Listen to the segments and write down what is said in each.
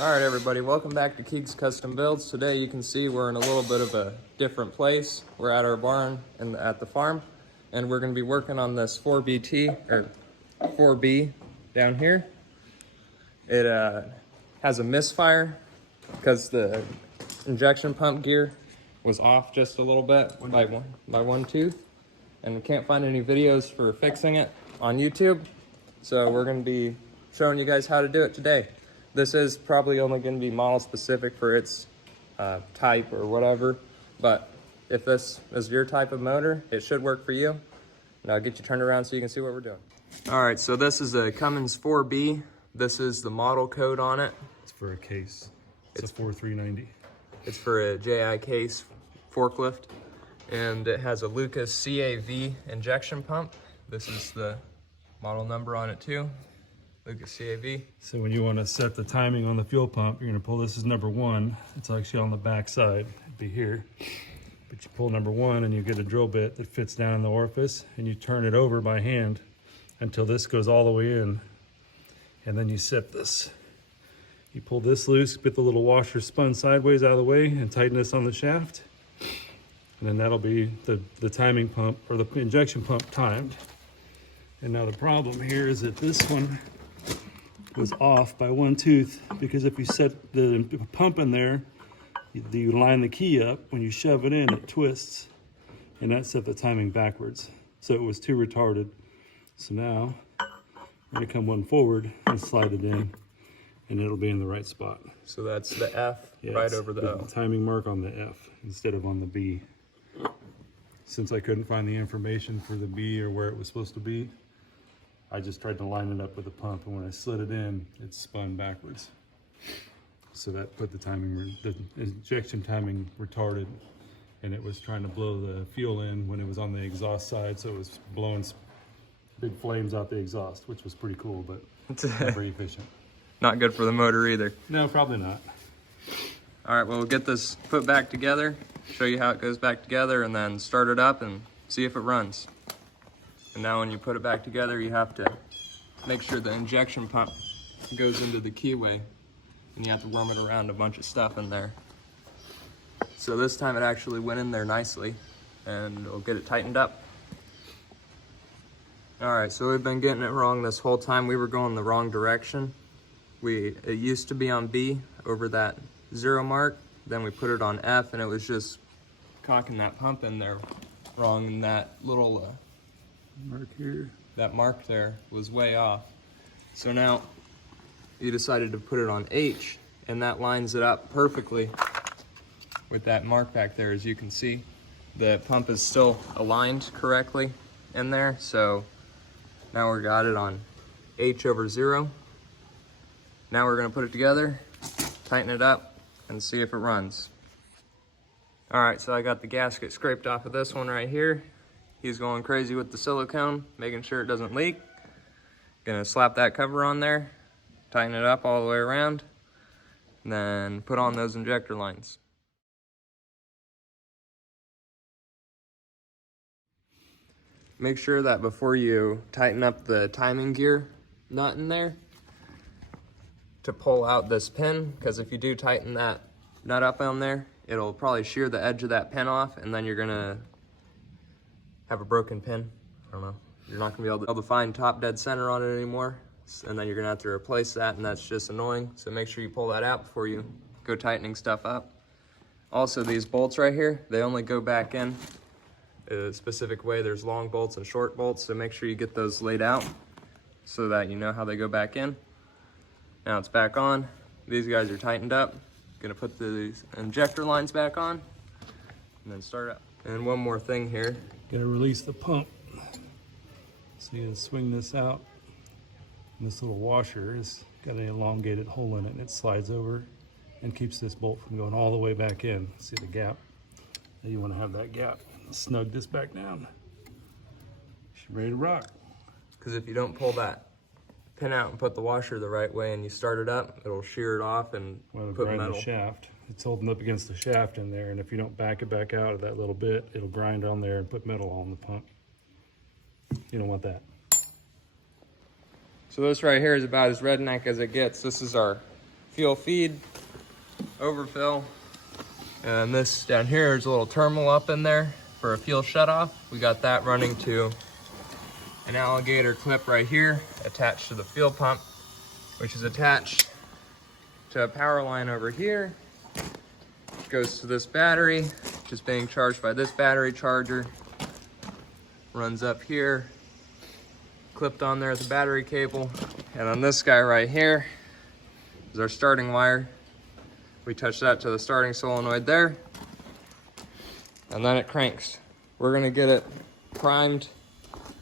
Alright everybody, welcome back to Keeg's Custom Builds. Today you can see we're in a little bit of a different place. We're at our barn at the farm, and we're going to be working on this 4B down here. It has a misfire because the injection pump gear was off just a little bit by one tooth, and we can't find any videos for fixing it on YouTube, so we're going to be showing you guys how to do it today. This is probably only going to be model specific for its type or whatever, but if this is your type of motor, it should work for you. And I'll get you turned around so you can see what we're doing. All right, so this is a Cummins 4B. This is the model code on it. It's for a case. It's a 4390. It's for a JI case forklift, and it has a Lucas CAV injection pump. This is the model number on it too. Lucas CAV. So when you want to set the timing on the fuel pump, you're going to pull this as number 1. It's actually on the back side. It'd be here. But you pull number 1 and you get a drill bit that fits down in the orifice, and you turn it over by hand until this goes all the way in. And then you set this. You pull this loose, get the little washer spun sideways out of the way, and tighten this on the shaft. And then that'll be the timing pump, or the injection pump timed. And now the problem here is that this one was off by one tooth, because if you set the pump in there, you line the key up, when you shove it in, it twists, and that set the timing backwards. So it was too retarded. So now we're gonna come one forward and slide it in, and it'll be in the right spot. So that's the F, yeah, right over the O. Timing mark on the F instead of on the B. Since I couldn't find the information for the B or where it was supposed to be, I just tried to line it up with the pump, and when I slid it in, it spun backwards. So that put the injection timing retarded, and it was trying to blow the fuel in when it was on the exhaust side, so it was blowing big flames out the exhaust, which was pretty cool, but not very efficient. Not good for the motor either. No, probably not. All right, well, we'll get this put back together, show you how it goes back together, and then start it up and see if it runs. And now when you put it back together, you have to make sure the injection pump goes into the keyway, and you have to worm it around a bunch of stuff in there. So this time it actually went in there nicely, and we'll get it tightened up. All right, so we've been getting it wrong this whole time. We were going the wrong direction. It used to be on B over that 0 mark, then we put it on F, and it was just cocking that pump in there wrong, and that little Mark here. That mark there was way off. So now you decided to put it on H, and that lines it up perfectly with that mark back there. As you can see, the pump is still aligned correctly in there. So now we got it on H over 0. Now we're gonna put it together, tighten it up, and see if it runs. All right, so I got the gasket scraped off of this one right here. He's going crazy with the silicone, making sure it doesn't leak. Gonna slap that cover on there, tighten it up all the way around, and then put on those injector lines. Make sure that before you tighten up the timing gear nut in there, to pull out this pin, because if you do tighten that nut up on there, it'll probably shear the edge of that pin off, and then you're gonna have a broken pin. I don't know. You're not gonna be able to find top dead center on it anymore, and then you're gonna have to replace that, and that's just annoying. So make sure you pull that out before you go tightening stuff up. Also, these bolts right here, they only go back in a specific way. There's long bolts and short bolts, so make sure you get those laid out so that you know how they go back in. Now it's back on. These guys are tightened up. Gonna put these injector lines back on and then start up. And one more thing here. Gonna release the pump. So you gotta swing this out. And this little washer has got an elongated hole in it, and it slides over and keeps this bolt from going all the way back in. See the gap? Now you wanna have that gap. Snug this back down. She's ready to rock. Because if you don't pull that pin out and put the washer the right way and you start it up, it'll shear it off and put metal. The shaft. It's holding up against the shaft in there, and if you don't back it back out of that little bit, it'll grind on there and put metal on the pump. You don't want that. So this right here is about as redneck as it gets. This is our fuel feed, overfill. And this down here is a little terminal up in there for a fuel shutoff. We got that running to an alligator clip right here attached to the fuel pump, which is attached to a power line over here. Goes to this battery, which is being charged by this battery charger. Runs up here, clipped on there at the battery cable. And on this guy right here is our starting wire. We touch that to the starting solenoid there, and then it cranks. We're gonna get it primed,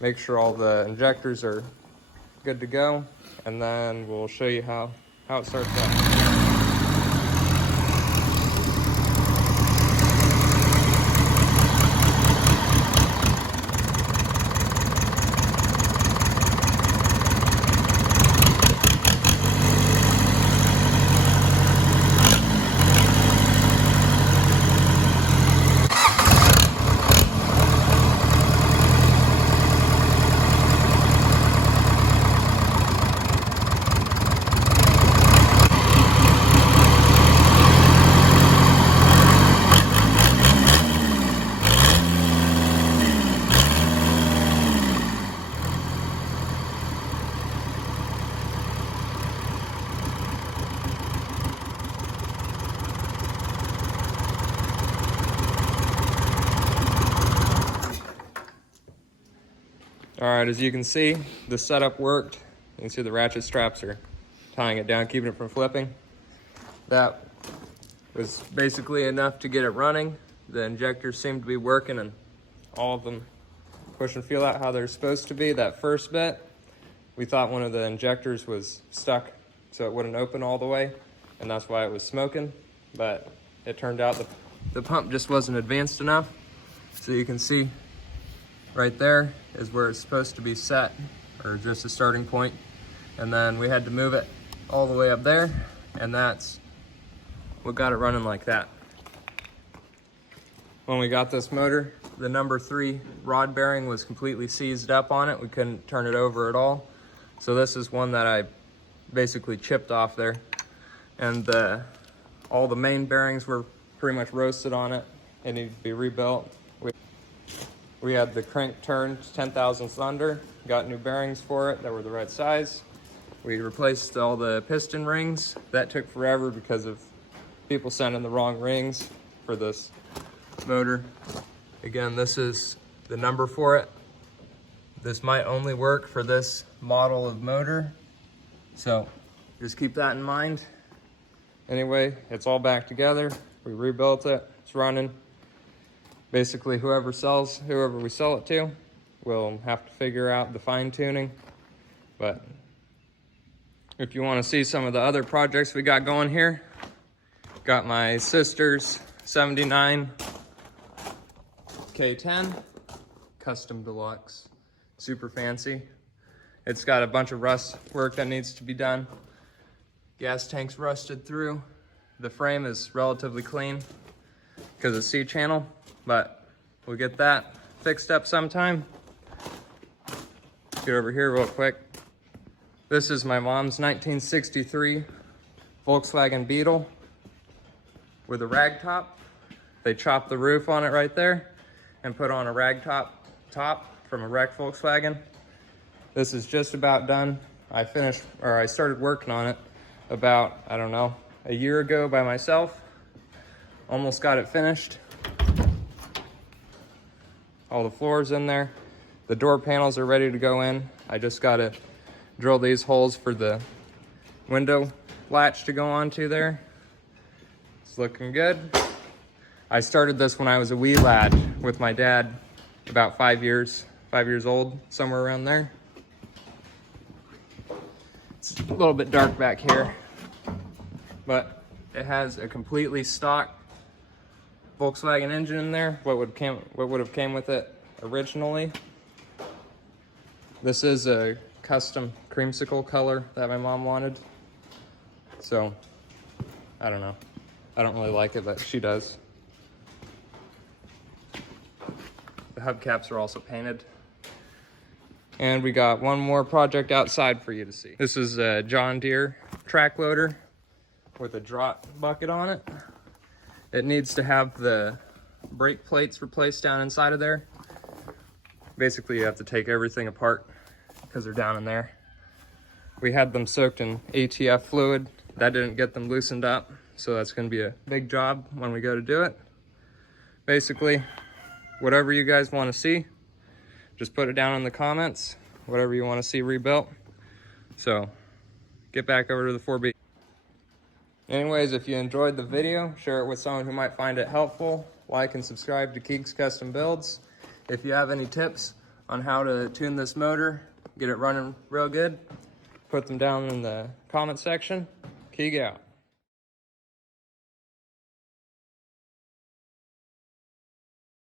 make sure all the injectors are good to go, and then we'll show you how it starts up. All right, as you can see, the setup worked. You can see the ratchet straps are tying it down, keeping it from flipping. That was basically enough to get it running. The injectors seem to be working and all of them pushing fuel out how they're supposed to be. That first bit, we thought one of the injectors was stuck so it wouldn't open all the way, and that's why it was smoking. But it turned out the pump just wasn't advanced enough. So you can see right there is where it's supposed to be set, or just a starting point. And then we had to move it all the way up there, and that's what got it running like that. When we got this motor, the number 3 rod bearing was completely seized up on it. We couldn't turn it over at all. So this is one that I basically chipped off there. And all the main bearings were pretty much roasted on it. It needed to be rebuilt. We had the crank turned 10 thousandths under, got new bearings for it that were the right size. We replaced all the piston rings. That took forever because of people sending the wrong rings for this motor. Again, this is the number for it. This might only work for this model of motor, so just keep that in mind. Anyway, it's all back together. We rebuilt it, it's running. Basically, whoever we sell it to, will have to figure out the fine tuning. But if you want to see some of the other projects we got going here, got my sister's 79 K10 custom deluxe, super fancy. It's got a bunch of rust work that needs to be done. Gas tank's rusted through. The frame is relatively clean because of C-channel, but we'll get that fixed up sometime. Get over here real quick. This is my mom's 1963 Volkswagen Beetle with a rag top. They chopped the roof on it right there and put on a rag top from a wrecked Volkswagen. This is just about done. I started working on it about, I don't know, a year ago by myself. Almost got it finished. All the floors in there. The door panels are ready to go in. I just gotta drill these holes for the window latch to go onto there. It's looking good. I started this when I was a wee lad with my dad, about 5 years old, somewhere around there. It's a little bit dark back here, but it has a completely stock Volkswagen engine in there, what would have came with it originally. This is a custom creamsicle color that my mom wanted. So, I don't know. I don't really like it, but she does. The hubcaps are also painted. And we got one more project outside for you to see. This is a John Deere track loader. with a drop bucket on it. It needs to have the brake plates replaced down inside of there. Basically, you have to take everything apart because they're down in there. We had them soaked in ATF fluid. That didn't get them loosened up, so that's going to be a big job when we go to do it. Basically, whatever you guys want to see, just put it down in the comments, whatever you want to see rebuilt. So, get back over to the 4B. Anyways, if you enjoyed the video, share it with someone who might find it helpful. Like and subscribe to Keeks Custom Builds. If you have any tips on how to tune this motor, get it running real good, put them down in the comment section. Keeg out.